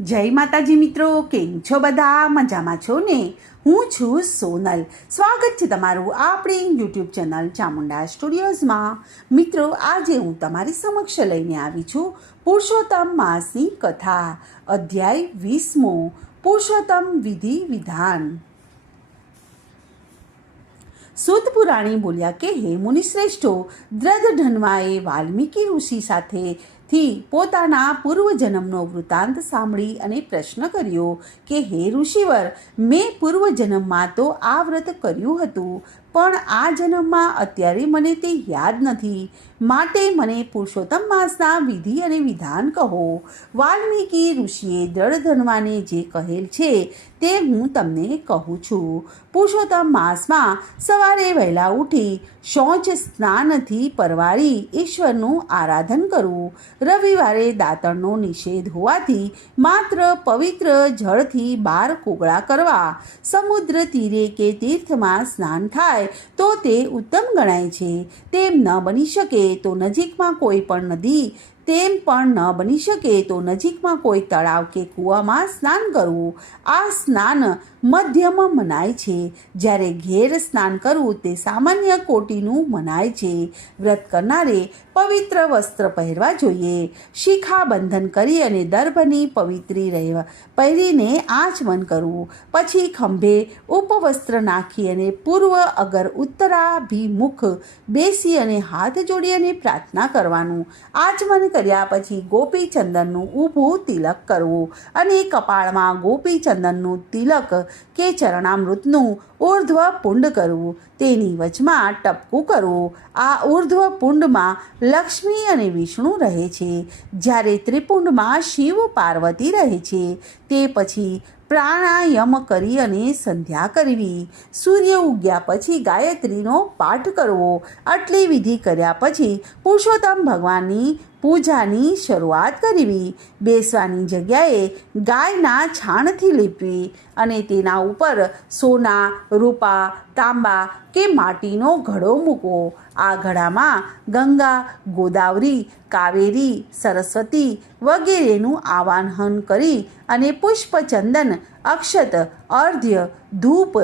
જય માતાજી મિત્રો, કેમ છો બધા? મજામાં છો ને? હું છું સોનલ. સ્વાગત છે તમારું આપણી યુટ્યુબ ચેનલ ચામુંડા સ્ટુડિયોઝમાં. મિત્રો, આજે હું તમારી સમક્ષ લઈને આવી છું પુરુષોત્તમ માસની કથા, અધ્યાય 20મો, પુરુષોત્તમ વિધિ વિધાન. સૂત પુરાણી બોલ્યા કે હે મુનિશ્રેષ્ઠો, દ્રઢધન્વાએ વાલ્મીકી ઋષિ સાથેથી પોતાના પૂર્વજન્મનો વૃત્તાંત સાંભળી અને પ્રશ્ન કર્યો કે હે ઋષિવર, મેં પૂર્વજન્મમાં તો આ વ્રત કર્યું હતું, પણ આ જન્મમાં અત્યારે મને તે યાદ નથી, માટે મને પુરુષોત્તમ માસના વિધિ અને વિધાન કહો. વાલ્મીકી ઋષિએ દ્રઢધન્વાને જે કહેલ છે તે હું તમને કહું છું. પુરુષોત્તમ માસમાં સવારે વહેલા ઉઠી શૌચ સ્નાનથી પરવારી ઈશ્વરનું આરાધન કરવું. રવિવારે દાંતણનો નિષેધ હોવાથી માત્ર પવિત્ર જળથી 12 કોગળા કરવા. સમુદ્ર તીરે કે તીર્થમાં સ્નાન થાય તો તે ઉત્તમ ગણાય છે. તેમ ન બની શકે તો નજીકમાં કોઈ પણ નદી, તેમ પણ ન બની શકે તો નજીકમાં કોઈ તળાવ કે કૂવામાં સ્નાન કરવું. આ સ્નાન મધ્યમ મનાય છે, જ્યારે ઘેર સ્નાન કરવું તે સામાન્ય કોટીનું મનાય છે. વ્રત કરનારે પવિત્ર વસ્ત્ર પહેરવા જોઈએ. શિખા બંધન કરી અને દર્ભની પવિત્રી પહેરીને આચમન કરવું. પછી ખંભે ઉપવસ્ત્ર નાખી અને પૂર્વ અગર ઉત્તરાભિમુખ બેસી અને હાથ જોડી અને પ્રાર્થના કરવાનું. આચમન કર્યા પછી ગોપી ચંદનનું ઊભું તિલક કરવું અને કપાળમાં ગોપી ચંદનનું તિલક કે ચરણામૃતનું ઉર્ધ્વ પુંડ કરવું. તેની વચમાં ટપકું કરવું. આ ઉર્ધ્વ પુંડમાં લક્ષ્મી અને વિષ્ણુ રહે છે, જ્યારે ત્રિપુંડમાં શિવ પાર્વતી રહે છે. તે પછી પ્રાણાયામ કરી અને સંધ્યા કરવી. સૂર્ય ઉગ્યા પછી ગાયત્રીનો પાઠ કરવો. આટલી વિધિ કર્યા પછી પુરુષોત્તમ ભગવાનની પૂજાની શરૂઆત કરવી. બેસવાની જગ્યાએ ગાયના છાણથી લીપવી અને તેના ઉપર સોના, રૂપા, તાંબા કે માટીનો ઘડો મૂકવો. આ ઘડામાં ગંગા, ગોદાવરી, કાવેરી, સરસ્વતી વગેરેનું આવાહન કરી અને પુષ્પ, ચંદન, અક્ષત, અર્ધ્ય, ધૂપ,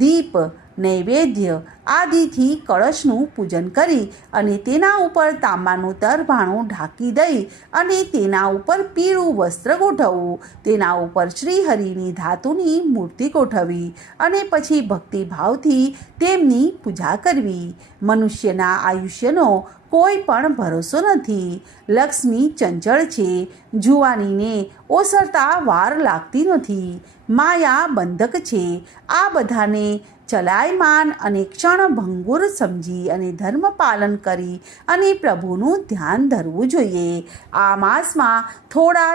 દીપ, નૈવેદ્ય આદિથી કળશનું પૂજન કરી અને તેના ઉપર તાંબાનું તરભાણું ઢાંકી દઈ અને તેના ઉપર પીળું વસ્ત્ર ગોઠવવું. તેના ઉપર શ્રીહરિની ધાતુની મૂર્તિ ગોઠવવી અને પછી ભક્તિભાવથી તેમની પૂજા કરવી. મનુષ્યના આયુષ્યનો કોઈ પણ ભરોસો નથી. લક્ષ્મી ચંચળ છે, જુવાનીને ઓસરતા વાર લાગતી નથી. માયા બંધક છે. આ બધાને ચલાયમાન અને ક્ષણભંગુર સમજી અને ધર્મ પાલન કરી અને પ્રભુનું ધ્યાન ધરવું જોઈએ. આ માસમાં થોડા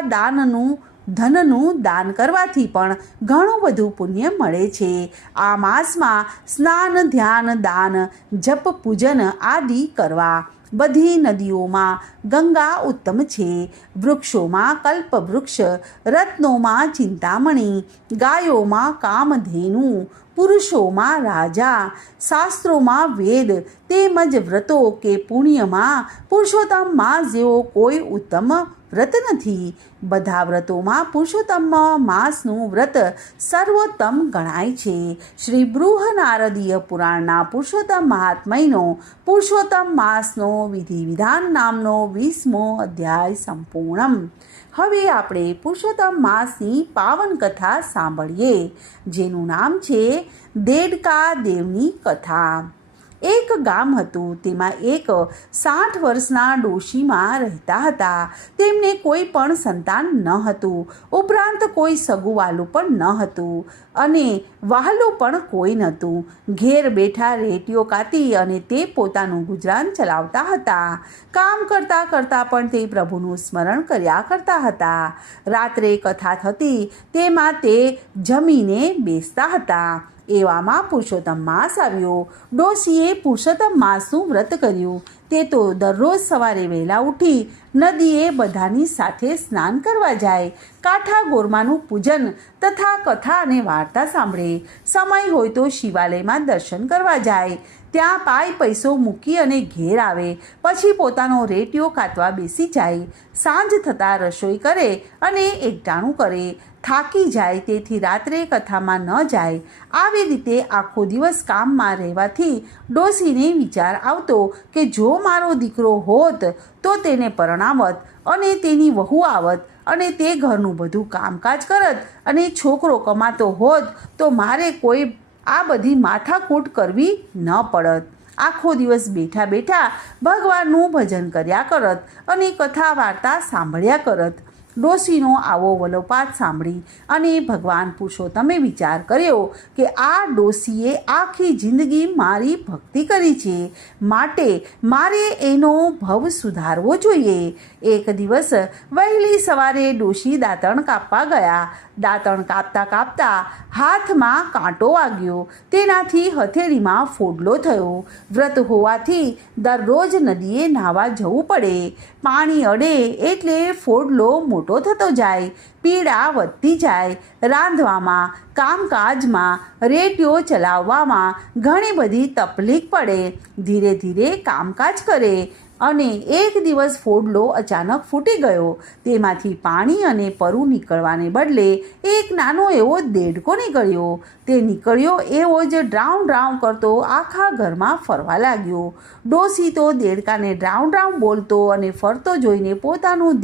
ધનનું દાન કરવાથી પણ ઘણું બધું પુણ્ય મળે છે. આ માસમાં સ્નાન, ધ્યાન, દાન, જપ, પૂજન આદિ કરવા. બધી નદીઓમાં ગંગા ઉત્તમ છે. વૃક્ષોમાં કલ્પવૃક્ષ, રત્નોમાં ચિંતામણી, ગાયોમાં કામધેનુ, પુરુષોમાં રાજા, શાસ્ત્રોમાં વેદ, તેમજ વ્રતો કે પુણ્યમાં પુરુષોત્તમ માસ જેવો કોઈ ઉત્તમ વ્રત નથી. બધા વ્રતોમાં પુરુષોત્તમ માસનું વ્રત સર્વોત્તમ ગણાય છે. શ્રી બૃહનારદીય પુરાણના પુરુષોત્તમ મહાત્મયનો પુરુષોત્તમ માસનો વિધિ વિધાન નામનો 20મો અધ્યાય સંપૂર્ણ. હવે આપણે પુરુષોત્તમ માસની પાવન કથા સાંભળીએ, જેનું નામ છે દેડકા દેવની કથા. એક ગામ હતું. તેમાં એક 60 વર્ષના ડોશીમાં રહેતા હતા. તેમને કોઈ પણ સંતાન ન હતું, ઉપરાંત કોઈ સગુવાલું પણ ન હતું અને વહાલું પણ કોઈ નહોતું. ઘેર બેઠા રેટીઓ કાતી અને તે પોતાનું ગુજરાન ચલાવતા હતા. કામ કરતાં કરતાં પણ તે પ્રભુનું સ્મરણ કર્યા કરતા હતા. રાત્રે કથા થતી તેમાં તે જમીને બેસતા હતા. એવામાં પુરુષોત્તમ માસ આવ્યો. ડોશીએ પુરુષોત્તમ માસનું વ્રત કર્યું. તે તો દરરોજ સવારે વહેલા ઉઠી નદીએ બધાની સાથે સ્નાન કરવા જાય, કાંઠા ગોરમાનું પૂજન તથા કથા અને વાર્તા સાંભળે, સમય હોય તો શિવાલયમાં દર્શન કરવા જાય, ત્યાં પાય પૈસો મૂકી અને ઘેર આવે, પછી પોતાનો રેટિયો કાતવા બેસી જાય, સાંજ થતાં રસોઈ કરે અને એકટાણું કરે, થાકી જાય તેથી રાત્રે કથામાં ન જાય. આવી રીતે આખો દિવસ કામમાં રહેવાથી ડોશીને વિચાર આવતો કે જો મારો દીકરો હોત તો તેને પરણાવત અને તેની વહુ આવત અને તે ઘરનું બધું કામકાજ કરત અને છોકરો કમાતો હોત તો મારે કોઈ આ બધી માથાકૂટ કરવી ન પડત. આખો દિવસ બેઠા બેઠા ભગવાનનું ભજન કર્યા કરત અને કથા વાર્તા સાંભળ્યા કરત. ડોશીનો આવો વલોપાત સાંભળી અને ભગવાન પુરુષોત્તમે વિચાર કર્યો કે આ ડોશીએ આખી જિંદગી મારી ભક્તિ કરી છે, માટે મારે એનો ભવ સુધારવો જોઈએ. એક દિવસ વહેલી સવારે ડોશી દાંતણ કાપવા ગયા. દાંતણ કાપતા કાપતા હાથમાં કાંટો વાગ્યો, તેનાથી હથેળીમાં ફોડલો થયો. વ્રત હોવાથી દરરોજ નદીએ નાહવા જવું પડે. પાણી અડે એટલે ફોડલો મોટો થતો જાય, પીડા વધતી જાય. રાંધવામાં, કામકાજમાં, રેડિયો ચલાવવામાં ઘણી બધી તકલીફ પડે. ધીરે ધીરે કામકાજ કરે અને એક દિવસ ફોડલો અચાનક ફૂટી ગયો. તેમાંથી પાણી અને પરુ નીકળવાને બદલે એક નાનો એવો દેડકો નીકળ્યો. તે નીકળ્યો એવો જ ડ્રાઉં ડ્રાઉં કરતો આખા ઘરમાં ફરવા લાગ્યો. ડોશી તો દેડકાને ડ્રાઉં ડ્રાઉં બોલતો અને ફરતો જોઈને પોતાનું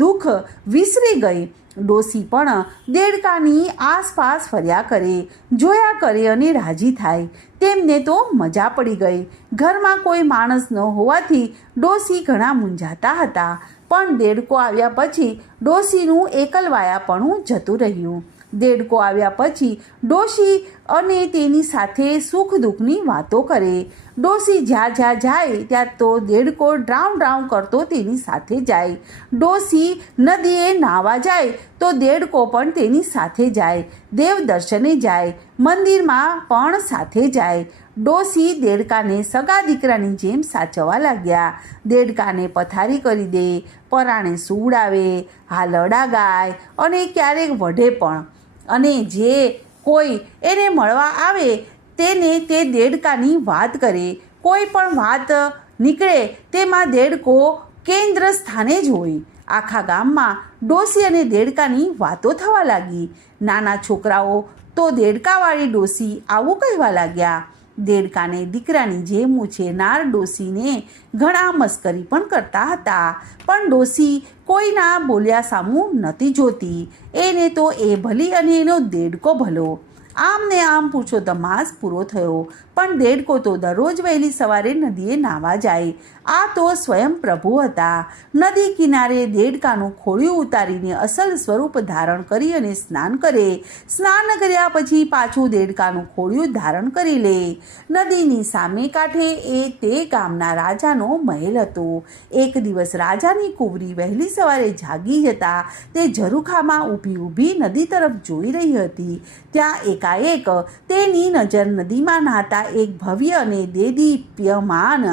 દુઃખ વિસરી ગઈ. ડોશી પણ દેડકાની આસપાસ ફર્યા કરે, જોયા કરે અને રાજી થાય. તેમને તો મજા પડી ગઈ. ઘરમાં કોઈ માણસ ન હોવાથી ડોશી ઘણા મૂંઝાતા હતા, પણ દેડકો આવ્યા પછી ડોશીનું એકલવાયાપણું જતું રહ્યું. દેડકો આવ્યા પછી ડોશી અને તેની સાથે સુખ દુઃખની વાતો કરે. ડોશી જ્યાં જ્યાં જાય ત્યાં તો દેડકો ડ્રાઉં ડ્રાઉં કરતો તેની સાથે જાય. ડોશી નદીએ નાહવા જાય તો દેડકો પણ તેની સાથે જાય. દેવ દર્શને જાય, મંદિરમાં પણ સાથે જાય. ડોશી દેડકાને સગા દીકરાની જેમ સાચવવા લાગ્યા. દેડકાને પથારી કરી દે, પરાણે સુવડાવે, હાલરડા ગાય અને ક્યારેક વઢે પણ. અને જે કોઈ એને મળવા આવે તેને તે દેડકાની વાત કરે. કોઈ પણ વાત નીકળે તેમાં દેડકો કેન્દ્ર સ્થાને જ હોય. આખા ગામમાં ડોશી અને દેડકાની વાતો થવા લાગી. નાના છોકરાઓ તો દેડકાવાળી ડોશી આવું કહેવા લાગ્યા. દેડકાને દીકરાની જેમ ઉછેરનાર ડોશીને ઘણા મસ્કરી પણ કરતા હતા, પણ ડોશી કોઈના બોલ્યા સામું નહોતી જોતી. એને તો એ ભલી અને એનો દેડકો ભલો. આમ ને આમ પુરુષોત્તમ માસ પૂરો થયો, પણ દેડકો તો દરરોજ વહેલી સવારે નદીએ નાહવા જાય. આ તો સ્વયં પ્રભુ હતા. નદી કિનારે દેડકાનું ખોળિયું ઉતારીને અસલ સ્વરૂપ ધારણ કરી અને સ્નાન કરે. સ્નાન કર્યા પછી પાછું દેડકાનું ખોળિયું ધારણ કરી લે. નદીની સામે કાંઠે તે ગામના રાજાનો મહેલ હતો. એક દિવસ રાજાની કુંવરી વહેલી સવારે જાગી જતા તે ઝરૂખામાં ઊભી ઊભી નદી તરફ જોઈ રહી હતી. ત્યાં એકાએક તેની નજર નદીમાં નહાતા એક ભવ્ય અને દેદીપ્યમાન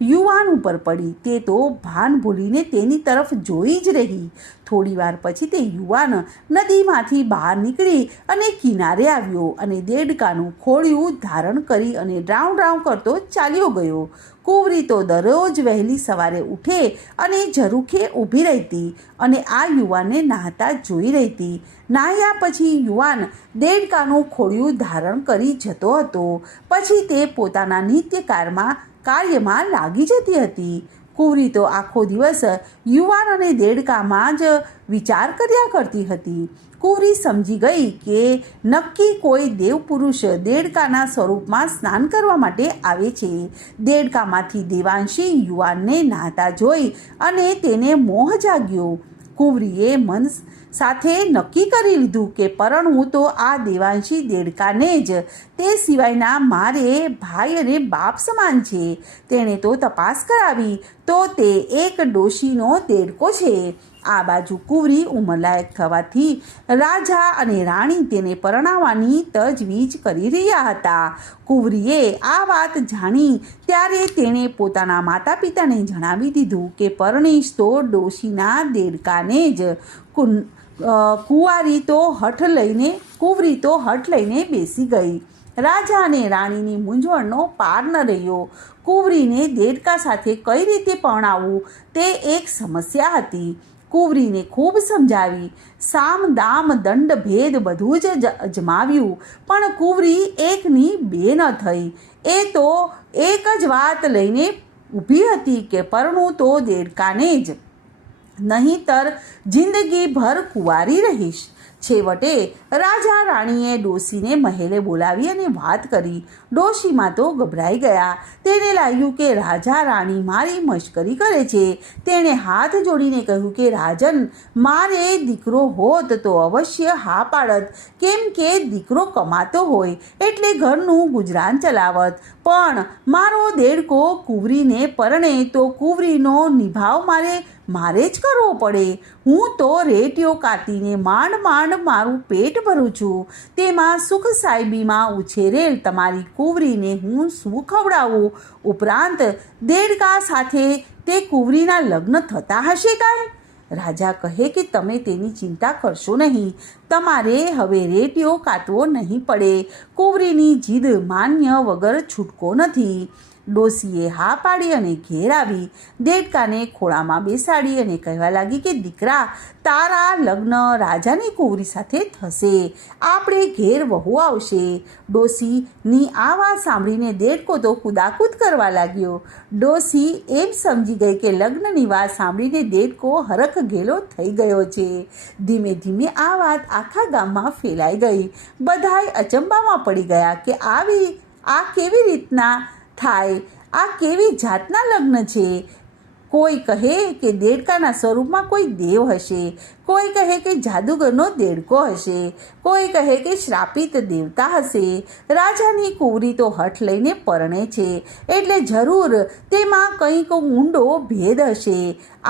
યુવાન ઉપર પડી. તે તો ભાન ભૂલીને તેની તરફ જોઈ જ રહી. થોડીવાર પછી તે યુવાન નદીમાંથી બહાર નીકળી અને કિનારે આવ્યો અને દેડકાનું ખોળિયું ધારણ કરી અને ડ્રાઉં ડ્રાઉં કરતો ચાલ્યો ગયો. કુંવરી તો દરરોજ વહેલી સવારે ઉઠે અને ઝરૂખે ઊભી રહેતી અને આ યુવાનને નહાતા જોઈ રહેતી. નાહ્યા પછી યુવાન દેડકાનું ખોળિયું ધારણ કરી જતો હતો. પછી તે પોતાના નિત્ય કાર્યમાં લાગી જતી હતી. કુંવરી તો આખો દિવસ યુવાન અને દેડકામાં જ વિચાર કર્યા કરતી હતી. કુંવરી સમજી ગઈ કે નક્કી કોઈ દેવપુરુષ દેડકાના સ્વરૂપમાં સ્નાન કરવા માટે આવે છે. દેડકામાંથી દેવાંશી યુવાનને નહાતા જોઈ અને તેને મોહ જાગ્યો. કુંવરીએ મન સાથે નક્કી કરી લીધું કે પરણવું તો આ દેવાંશી દેડકાને જ. તે સિવાયના મારે ભાઈ અને બાપ સમાન છે. તેણે તો તપાસ કરાવી તો તે એક ડોશીનો દેડકો છે. આ બાજુ કુંવરી ઉંમરલાયક થવાથી રાજા અને રાણી તેને પરણાવવાની તજવીજ કરી રહ્યા હતા. કુંવરીએ આ વાત જાણી ત્યારે તેણે પોતાના માતા પિતાને જણાવી દીધું કે પરણીશ તો ડોશીના દેડકાને જ. કુંવરી તો હઠ લઈને બેસી ગઈ. રાજા અને રાણીની મૂંઝવણનો પાર ન રહ્યો. કુંવરીને દેડકા સાથે કઈ રીતે પરણાવવું તે એક સમસ્યા હતી. કુંવરીને ખૂબ સમજાવી, સામ દામ દંડ ભેદ બધું જ અજમાવ્યું, પણ કુંવરી એકની બે ન થઈ. એ તો એક જ વાત લઈને ઊભી હતી કે પરણું તો દેડકાને જ, નહીંતર જિંદગીભર કુંવારી રહીશ. છેવટે રાજા રાણીએ ડોશીને મહેલે બોલાવી અને વાત કરી. ડોશીમાં તો ગભરાઈ ગયા. તેને લાગ્યું કે રાજા રાણી મારી મશ્કરી કરે છે. તેણે હાથ જોડીને કહ્યું કે રાજન, મારે દીકરો હોત તો અવશ્ય હા પાડત, કેમ કે દીકરો કમાતો હોય એટલે ઘરનું ગુજરાન ચલાવત. પણ મારો દેડકો કુંવરીને પરણે તો કુંવરીનો નિભાવ મારે જ કરવો પડે. હું તો રેટીઓ કાઢીને માંડ મારું પેટ ભરું છું. તેમાં સુખ સાહેબીમાં ઉછેરેલ તમારી કુંવરીને હું શું ખવડાવું? ઉપરાંત દેડકા સાથે તે કુંવરીના લગ્ન થતા હશે કાંઈ? રાજા કહે કે તમે તેની ચિંતા કરશો નહીં. તમારે હવે રેટીઓ કાઢવો નહીં પડે. કુંવરીની જીદ માન્ય વગર છૂટકો નથી. ડોશીએ હા પાડી અને ઘેર આવી. દેડકાને ખોળામાં બેસાડી અને કહેવા લાગી કે દીકરા, તારા લગ્ન રાજાની કુંવરી સાથે થશે. આપણે ઘેર વહુ આવશે. ડોશીની આ વાત સાંભળીને દેડકો તો કુદાકૂદ કરવા લાગ્યો. ડોશી એમ સમજી ગઈ કે લગ્નની વાત સાંભળીને દેડકો હરખ ગેલો થઈ ગયો છે. ધીમે ધીમે આ વાત આખા ગામમાં ફેલાઈ ગઈ. બધાય અચંબામાં પડી ગયા કે આ કેવી રીતના થાય? આ કેવી જાતના લગ્ન છે? કોઈ કહે કે દેડકાના સ્વરૂપમાં કોઈ દેવ હશે, કોઈ કહે કે જાદુગરનો દેડકો હશે, કોઈ કહે કે શ્રાપિત દેવતા હશે. રાજાની કુંવરી તો હઠ લઈને પરણે છે એટલે જરૂર તેમાં કંઈક ઊંડો ભેદ હશે.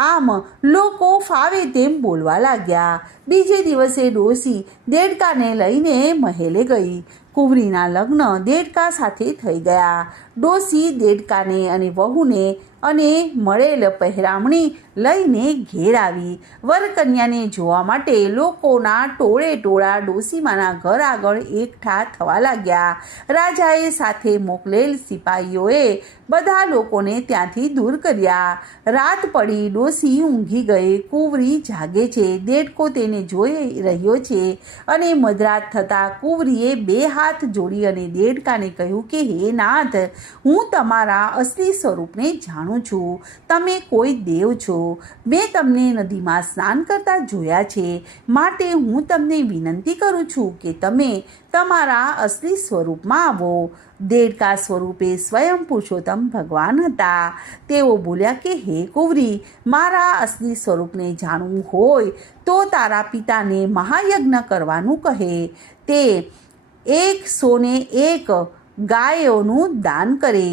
આમ લોકો ફાવે તેમ બોલવા લાગ્યા. બીજે દિવસે ડોશી દેડકાને લઈને મહેલે ગઈ. કુંવરીના લગ્ન દેડકા સાથે થઈ ગયા. ડોશી દેડકાને અને વહુને અને મળેલ પહેરામણી લઈને ઘેર આવી. વરકન્યાને જોવા માટે લોકોના ટોળા ડોશીમાના ઘર આગળ એકઠા થવા લાગ્યા. રાજાએ સાથે મોકલેલ સિપાહીઓએ બધા લોકોને ત્યાંથી દૂર કર્યા. રાત પડી. ડોશી ઊંઘી ગઈ. કુંવરી જાગે છે. દેડકો તેને જોઈ રહ્યો છે અને મધરાત થતાં કુંવરીએ બે હાથ જોડી અને દેડકાને કહ્યું કે હે નાથ, હું તમારા અસલી સ્વરૂપને જાણું છું. તમે કોઈ દેવ છો. મેં તમને નદીમાં સ્નાન કરતા જોયા છે. માટે હું તમને વિનંતી કરું છું કે તમે તમારા અસલી સ્વરૂપમાં આવો. દેડકા સ્વરૂપે સ્વયં પુરુષોત્તમ ભગવાન હતા. તેઓ બોલ્યા કે હે કુંવરી, મારા અસલી સ્વરૂપને જાણવું હોય તો તારા પિતાને મહાયજ્ઞ કરવાનું કહે. તે 101 ગાયોનું દાન કરે,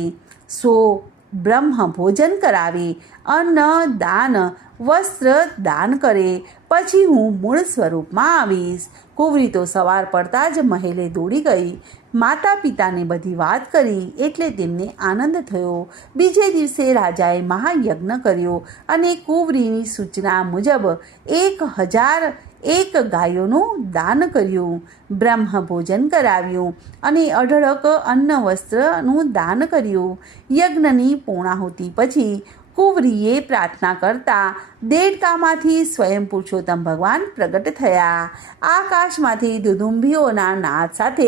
100 બ્રહ્મ ભોજન કરાવે, અન્ન દાન, વસ્ત્ર દાન કરે, પછી હું મૂળ સ્વરૂપમાં આવીશ. કુંવરી તો સવાર પડતા જ મહેલે દોડી ગઈ. માતા પિતાને બધી વાત કરી એટલે તેમને આનંદ થયો. બીજે દિવસે રાજાએ મહાયજ્ઞ કર્યો અને કુંવરીની સૂચના મુજબ 1001 ગાયોનું દાન કર્યું, બ્રહ્મ ભોજન કરાવ્યું અને અઢળક અન્ન વસ્ત્રનું દાન કર્યું. યજ્ઞની પૂર્ણાહુતિ પછી કુંવરીએ પ્રાર્થના કરતા દેડકામાંથી સ્વયં પુરુષોત્તમ ભગવાન પ્રગટ થયા. આકાશમાંથી દુદુંભીઓના નાદ સાથે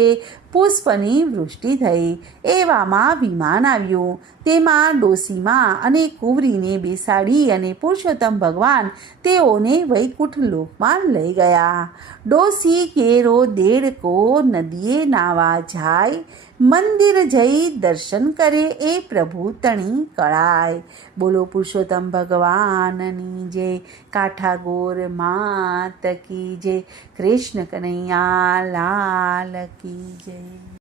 પુષ્પની વૃષ્ટિ થઈ. એવામાં વિમાન આવ્યું. તેમાં ડોશીમાં અને કુંવરીને બેસાડી અને પુરુષોત્તમ ભગવાન તેઓને વૈકુંઠ લોકમાં લઈ ગયા. ડોશી કેરો દેડકો નદીએ નાવા જાય, મંદિર જઈ દર્શન કરે એ પ્રભુ તણી કળાય. બોલો પુરુષોત્તમ ભગવાનની જય. કાઠાગોર માત કી જય. કૃષ્ણ કનૈયા લાલ કી જય.